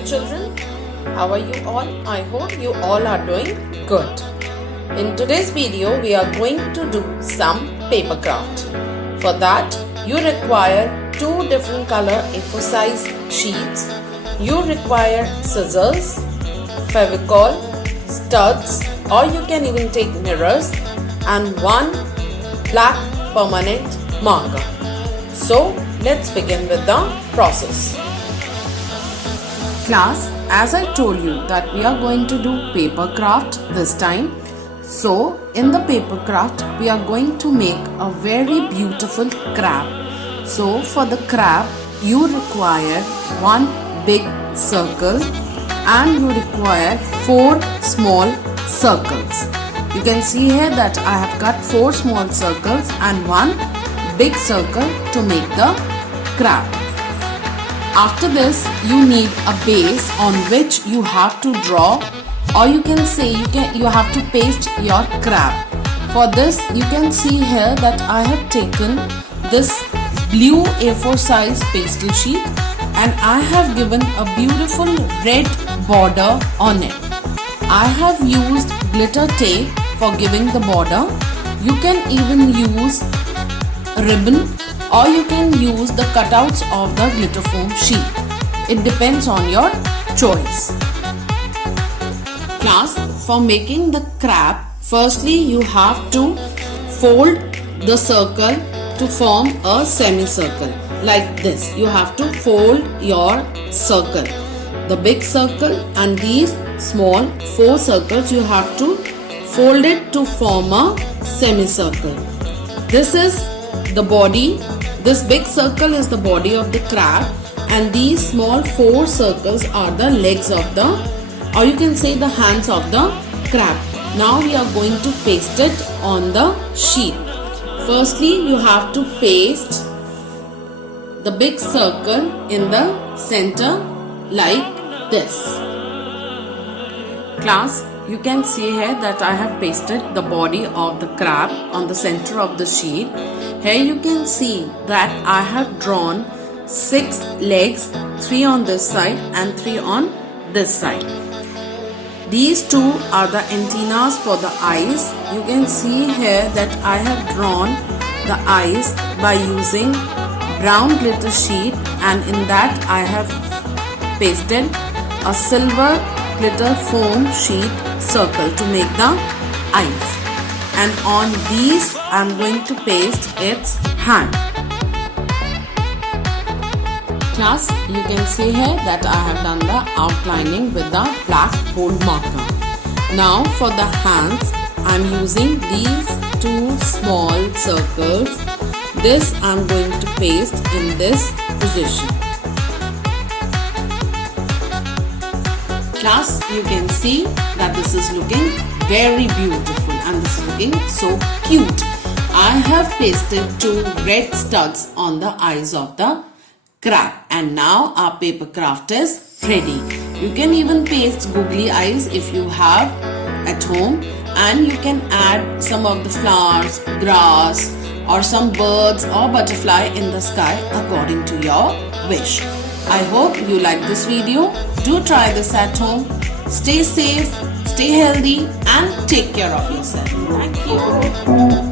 dear children. How are you all? I hope you all are doing good. In today's video, we are going to do some paper craft. For that, you require two different color A4 size sheets. You require scissors, Fevicol, studs, or you can even take mirrors, and one black permanent marker. So, let's begin with the process. Class, as I told you that we are going to do paper craft this time. So, in the paper craft, we are going to make a very beautiful crab. So, for the crab, you require one big circle and you require 4 small circles. You can see here that I have cut 4 small circles and one big circle to make the crab. After this, you need a base on which you have to draw, or you can say you have to paste your crab. For this, you can see here that I have taken this blue A4 size pastel sheet and I have given a beautiful red border on it. I have used glitter tape for giving the border. You can even use ribbon, or you can use the cutouts of the glitter foam sheet. It depends on your choice. Class, for making the crab, firstly you have to fold the circle to form a semicircle like this. You have to fold your circle, the big circle, and these small 4 circles you have to fold it to form a semicircle. This is the body. This big circle is the body of the crab, and these small 4 circles are the legs of the, or you can say the hands of the crab. Now we are going to paste it on the sheet. Firstly, you have to paste the big circle in the center like this. Class, you can see here that I have pasted the body of the crab on the center of the sheet. Here you can see that I have drawn 6 legs, 3 on this side and 3 on this side. These 2 are the antennas for the eyes. You can see here that I have drawn the eyes by using brown glitter sheet, and in that I have pasted a silver glitter foam sheet circle to make the eyes, and on these I am going to paste its hand. Class, you can see here that I have done the outlining with the black bold marker. Now for the hands, I am using these 2 small circles. This I am going to paste in this position. Class, you can see that this is looking very beautiful and this is looking so cute. I have pasted 2 red studs on the eyes of the crab, and now our paper craft is ready. You can even paste googly eyes if you have at home, and you can add some of the flowers, grass, or some birds or butterfly in the sky according to your wish. I hope you like this video. Do try this at home. Stay safe, stay healthy, and take care of yourself. Thank you.